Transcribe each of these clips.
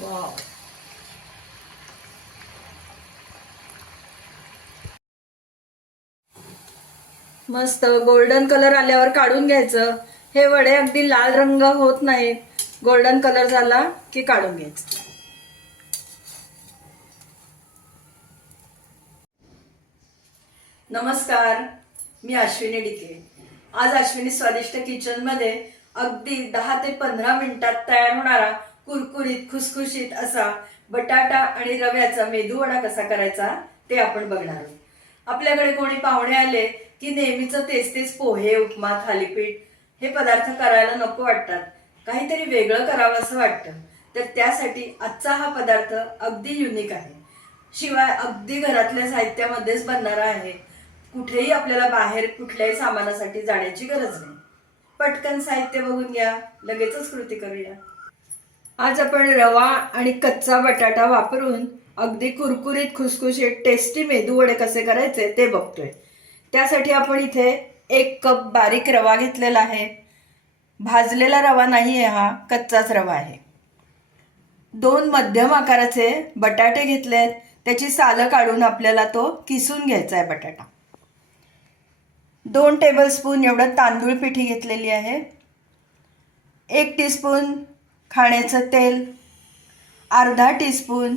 Wow मस्त golden colour आल्यावर काढून घ्यायचं. हे वडे अगदी लाल रंग होत नाहीत. गोल्डन कलर झाला की काढून घ्यायचं. नमस्कार मी अश्विनी डिके. आज अश्विनी स्वादिष्ट किचनमध्ये अगदी दहा ते पंधरा मिनिटात तयार होणारा कुरकुरीत खुसखुशीत असा बटाटा आणि रव्याचा मेदूवडा कसा करायचा ते आपण बघणार आहोत. आपल्याकडे कोणी पाहुणे आले की नेहमीच तेच तेच पोहे उपमा थालीपीठ हे पदार्थ करायला नको वाटतात. काहीतरी वेगळं करावं असं वाटतं. तर त्यासाठी आजचा हा पदार्थ अगदी युनिक आहे. शिवाय अगदी घरातल्या साहित्यामध्येच बनणारा आहे. कुठेही आपल्याला बाहेर कुठल्याही सामानासाठी जाण्याची गरज नाही. पटकन साहित्य बघून घ्या. लगेचच कृती करूया. आज आपण रवा आणि कच्चा बटाटा वापरून अगदी कुरकुरीत खुसखुशीत टेस्टी मेदूवडे कसे करायचे ते बघतोय. त्यासाठी आपण इथे एक कप बारीक रवा घेतलेला आहे. भाजलेला रवा नाही आहे हा कच्चाच रवा आहे. दोन मध्यम आकाराचे बटाटे घेतलेत. त्याची सालं काढून आपल्याला तो किसून घ्यायचा आहे बटाटा. दोन टेबलस्पून एवढं तांदूळ पिठी घेतलेली आहे. एक टीस्पून खाण्याचं तेल अर्धा टीस्पून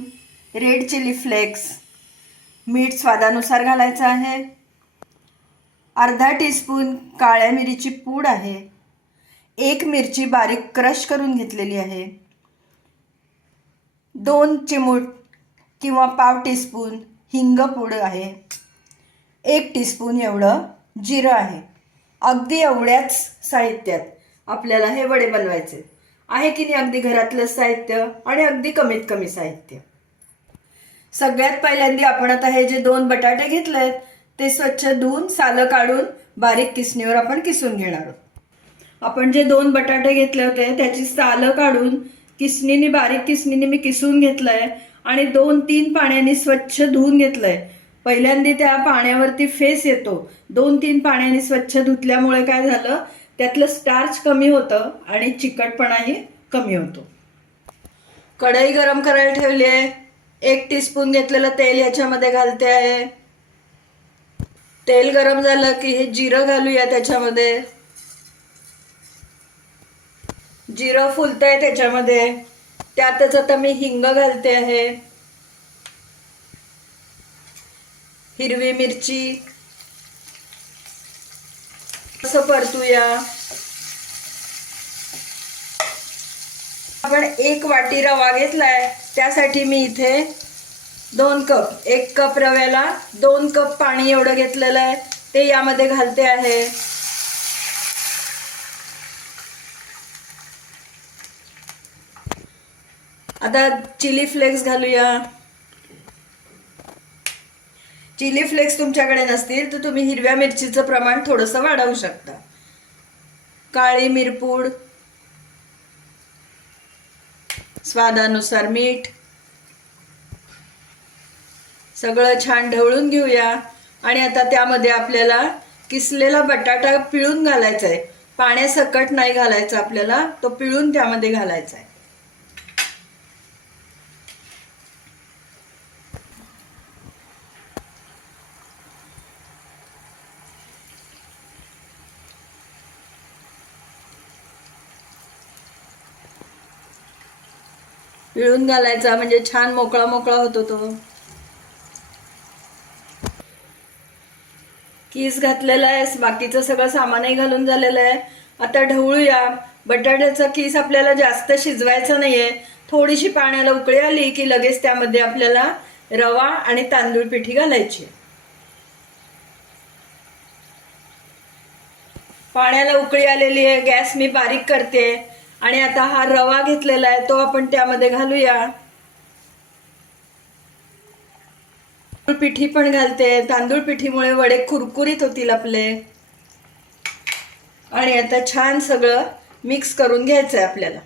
रेड चिली फ्लेक्स मीठ स्वादानुसार घालायचं आहे. अर्धा टीस्पून काळ्या मिरीची पूड आहे. एक मिरची बारीक क्रश करून घेतलेली आहे. दोन चिमूट किंवा पाव टीस्पून हिंग पूड आहे. एक टीस्पून एवढं जिरं आहे. अगदी एवढ्याच साहित्यात आपल्याला हे वडे बनवायचे. आहे की नाही अगदी घरातलं साहित्य आणि अगदी कमीत कमी साहित्य? सगळ्यात पहिल्यांदा आपण आता हे जे दोन बटाटे घेतलेत ते स्वच्छ धुवून सालं काढून बारीक किसणीवर आपण किसून घेणार आहोत. आपण जे दोन बटाटे घेतले होते त्याची सालं काढून किसणीने बारीक किसणीने मी किसून घेतलंय आणि दोन तीन पाण्याने स्वच्छ धुवून घेतलंय. पहिल्यांदा त्या पाण्यावरती फेस येतो. दोन तीन पाण्याने स्वच्छ धुतल्यामुळे काय झालं? त्यातलं स्टार्च कमी होतं आणि चिकटपणाही कमी होतो. कढई गरम करायला ठेवली आहे. एक टीस्पून घेतलेलं तेल याच्यामध्ये घालते आहे. तेल गरम झालं की हे जिरं घालूया त्याच्यामध्ये. जिरं फुलतंय त्याच्यामध्ये. त्यातच आता मी हिंग घालते आहे. हिरवी मिरची असं परतूया. आपण एक वाटी रवा घेतलाय त्यासाठी मी इथे दोन कप एक कप रव्याला दोन कप पाणी एवढं घेतलेलं आहे ते यामध्ये घालते आहे. आता चिली फ्लेक्स घालूया. चिली फ्लेक्स तुमच्याकडे नसतील तर तुम्ही हिरव्या मिरचीचं प्रमाण थोडंसं वाढवू शकता. काळी मिरपूड स्वादानुसार मीठ सगळं छान ढवळून घेऊया. आणि आता त्यामध्ये आपल्याला किसलेला बटाटा पिळून घालायचा आहे पाण्यासकट नाही घालायचा आपल्याला तो पिळून त्यामध्ये घालायचा आहे पिळून घालायचा म्हणजे छान मोकळा मोकळा होतो तो. कीस घातलेला आहे बाकीचं सगळं सामानही घालून झालेलं आहे. आता ढवळूया. बटाट्याचा कीस आपल्याला जास्त शिजवायचा नाहीये. थोडीशी पाण्याला उकळी आली की लगेच त्यामध्ये आपल्याला रवा आणि तांदूळ पिठी घालायची. पाण्याला उकळी आलेली आहे. गॅस मी बारीक करते. आणि आता हा रवा घेतलेला आहे तो आपण त्यामध्ये घालूया. पिठी पण घालते. तांदूळ पिठीमुळे वडे कुरकुरीत होतील आपले. आणि आता छान सगळं मिक्स करून घ्यायचं आहे आपल्याला.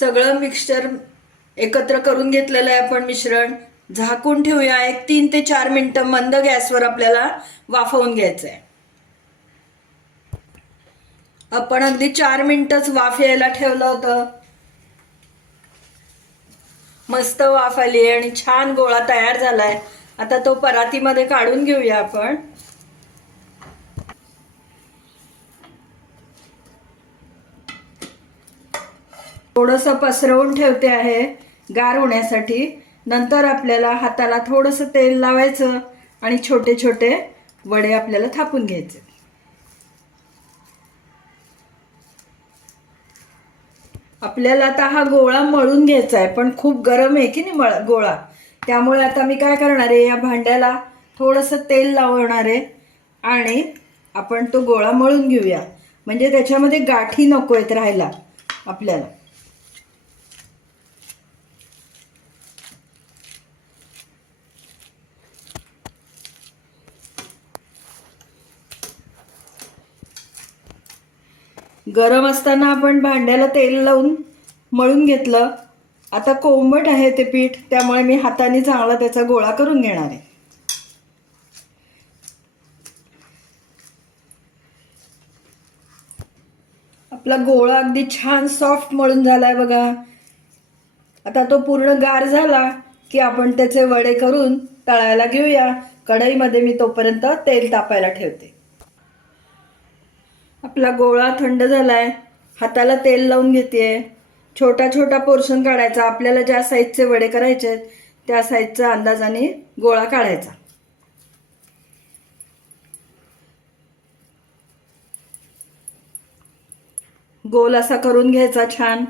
सगळं मिक्सचर एकत्र करून घेतलेलं आहे आपण मिश्रण. झाकून ठेवूया. एक तीन ते चार मिनटं मंद गॅसवर आपल्याला वाफवून घ्यायचं आहे आपण अगदी चार मिनिटच वाफ यायला ठेवलं होतं. मस्त वाफ आली आणि छान गोळा तयार झालाय. आता तो परातीमध्ये काढून घेऊया आपण. थोडंसं पसरवून ठेवते आहे गार होण्यासाठी. नंतर आपल्याला हाताला थोडंसं तेल लावायचं आणि छोटे छोटे वडे आपल्याला थापून घ्यायचे. आपल्याला आता हा गोळा मळून घ्यायचा आहे पण खूप गरम आहे की नाही मळ गोळा? त्यामुळे आता मी काय करणार आहे या भांड्याला थोडंसं तेल लावणार आहे आणि आपण तो गोळा मळून घेऊया. म्हणजे त्याच्यामध्ये गाठी नको आहेत राहायला आपल्याला. गरम असताना आपण भांड्याला तेल लावून मळून घेतलं. आता कोंबट आहे ते पीठ त्यामुळे मी हाताने चांगला त्याचा गोळा करून घेणार आहे. आपला गोळा अगदी छान सॉफ्ट मळून झालाय बघा. आता तो पूर्ण गार झाला की आपण त्याचे वडे करून तळायला घेऊया. कढईमध्ये मी तोपर्यंत तेल तापायला ठेवते. आपला गोळा थंड झालाय. हाताला तेल लावून घेते छोटा छोटा पोर्शन काढायचा. आपल्याला ज्या साईजचे वडे करायचे आहेत, त्या साईजचा अंदाजाने गोळा काढायचा. गोल असा करून घ्यायचा छान.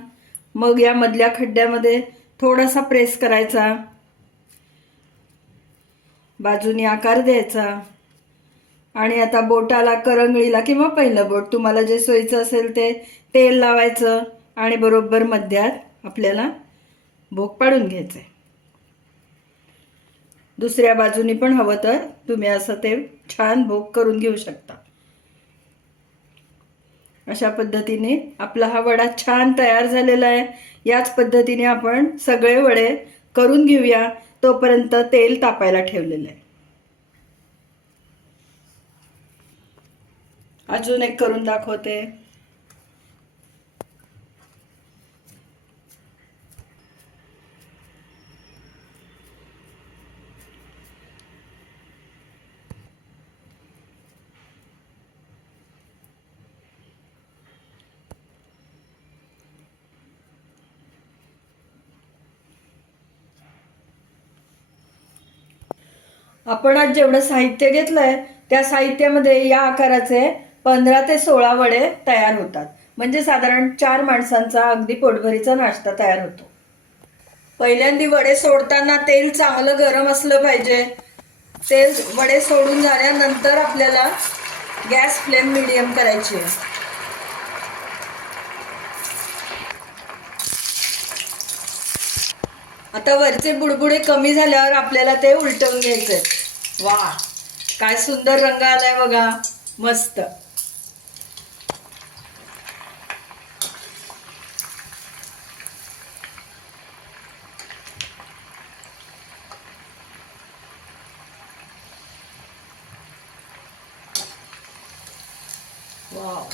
मग या मधल्या खड्ड्यामध्ये थोडासा प्रेस करायचा. बाजूनी आकार द्यायचा. आणि आता बोटाला करंगळीला किंवा पहिलं बोट तुम्हाला जे सोयीचं असेल ते तेल लावायचं आणि बरोबर मध्यात आपल्याला भोग पाडून घ्यायचं आहे दुसऱ्या बाजूनी पण हवं तर तुम्ही असं ते छान भोग करून घेऊ शकता. अशा पद्धतीने आपला हा वडा छान तयार झालेला आहे. याच पद्धतीने आपण सगळे वडे करून घेऊया. तोपर्यंत तेल तापायला ठेवलेलं आहे. अजून एक करून दाखवते. आपण आज जेवढं साहित्य घेतलंय त्या साहित्यामध्ये या आकाराचे पंधरा ते सोळा वडे तयार होतात. म्हणजे साधारण चार माणसांचा अगदी पोटभरीचा नाश्ता तयार होतो. पहिल्यांदी वडे सोडताना तेल चांगलं गरम असलं पाहिजे. तेल वडे सोडून झाल्यानंतर आपल्याला गॅस फ्लेम मिडियम करायची आहे. आता वरचे बुडबुडे कमी झाल्यावर आपल्याला ते उलटवून घ्यायचे वा काय सुंदर रंग आलाय बघा. मस्त. Wow.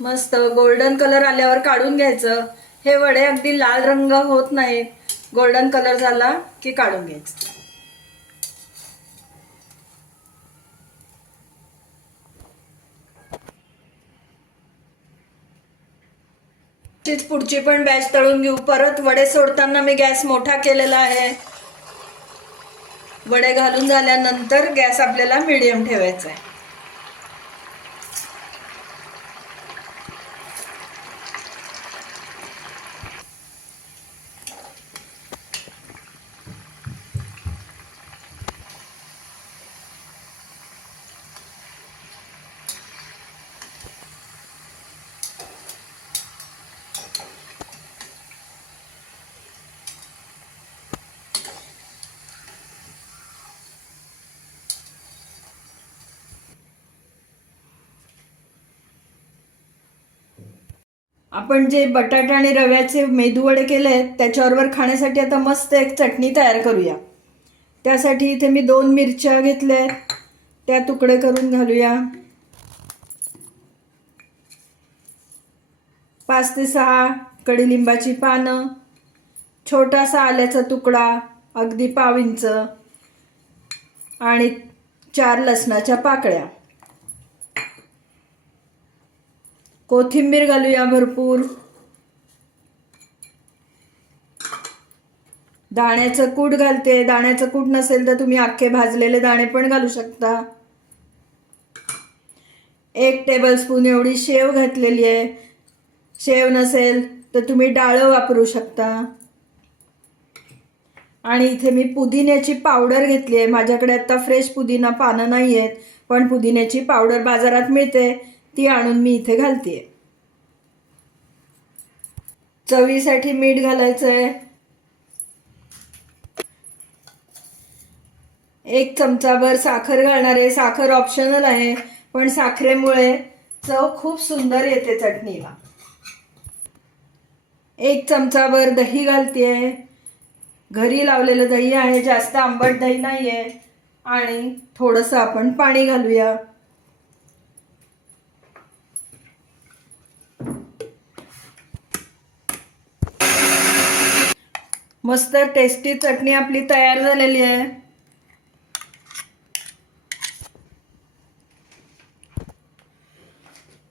मस्त गोल्डन कलर आल्यावर काढून घ्यायचं. हे वडे अगदी लाल रंग होत नाहीत. गोल्डन कलर झाला की काढून घ्यायचं. अशीच पुढची पण बॅच तळून घेऊ. परत वडे सोडताना मी गॅस मोठा केलेला आहे. वडे घालून झाल्यानंतर गॅस आपल्याला मिडियम ठेवायचा आहे. आपण जे बटाटा आणि रव्याचे मेदूवडे केले आहेत त्याच्याबरोबर खाण्यासाठी आता मस्त एक चटणी तयार करूया. त्यासाठी इथे मी दोन मिरच्या घेतल्या आहेत. त्या तुकडे करून घालूया. पाच ते सहा कडीलिंबाची पानं छोटासा आल्याचा तुकडा अगदी पाव इंच आणि चार लसणाच्या पाकळ्या. कोथिंबीर घालूया भरपूर. दाण्याचं कूट घालते. दाण्याचं कूट नसेल तर तुम्ही अख्खे भाजलेले दाणे पण घालू शकता. एक टेबलस्पून एवढी शेव घातलेली आहे. शेव नसेल तर तुम्ही डाळं वापरू शकता. आणि इथे मी पुदिन्याची पावडर घेतली आहे. माझ्याकडे आत्ता फ्रेश पुदिना पानं नाही आहेत पण पुदिन्याची पावडर बाजारात मिळते. ती आणून मी इथे घालते चवीसाठी मीठ घालायचं आहे एक चमचाभर साखर घालणार आहे. साखर ऑप्शनल आहे पण साखरेमुळे चव खूप सुंदर येते चटणीला. एक चमचाभर दही घालते घरी लावलेलं दही आहे जास्त आंबट दही नाही आहे आणि थोडंसं आपण पाणी घालूया. मस्त टेस्टी चटणी आपली तयार झालेली आहे.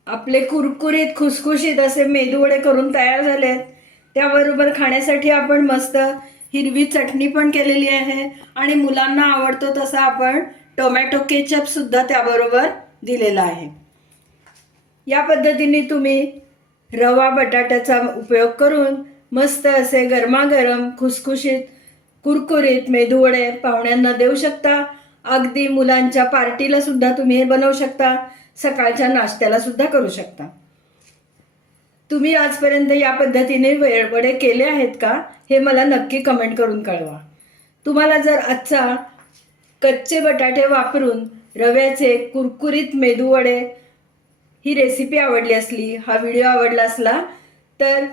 आपले कुरकुरीत खुसखुशीत असे मेदूवडे करून तयार झाले आहेत. त्याबरोबर खाण्यासाठी आपण मस्त हिरवी चटणी पण केलेली आहे आणि मुलांना आवडतो तसा आपण टोमॅटो केचप सुद्धा त्याबरोबर दिलेला आहे. या पद्धतीने तुम्ही रवा बटाट्याचा उपयोग करून मस्त असे गरमागरम खुसखुशीत कुरकुरीत मेदूवडे पाहुण्यांना देऊ शकता. अगदी मुलांच्या पार्टीला सुद्धा तुम्ही हे बनवू शकता. सकाळच्या नाश्त्याला सुद्धा करू शकता. तुम्ही आजपर्यंत या पद्धतीने वेळवडे केले आहेत का? हे मला नक्की कमेंट करून कळवा. तुम्हाला जर आजचा कच्चे बटाटे वापरून रव्याचे कुरकुरीत मेदूवडे ही रेसिपी आवडली असली हा व्हिडिओ आवडला असला तर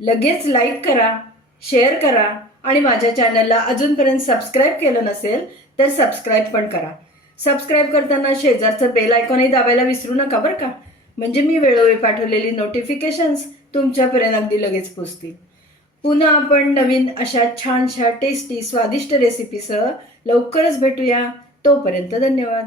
लगेच लाईक करा शेअर करा आणि माझ्या चॅनलला अजूनपर्यंत सबस्क्राईब केलं नसेल तर सबस्क्राईब पण करा. सबस्क्राईब करताना शेजारचं बेल आयकॉनही दाबायला विसरू नका बरं का? म्हणजे मी वेळोवेळी पाठवलेली नोटिफिकेशन्स तुमच्यापर्यंत अगदी लगेच पोचतील. पुन्हा आपण नवीन अशा छानशा टेस्टी स्वादिष्ट रेसिपीसह लवकरच भेटूया. तोपर्यंत धन्यवाद.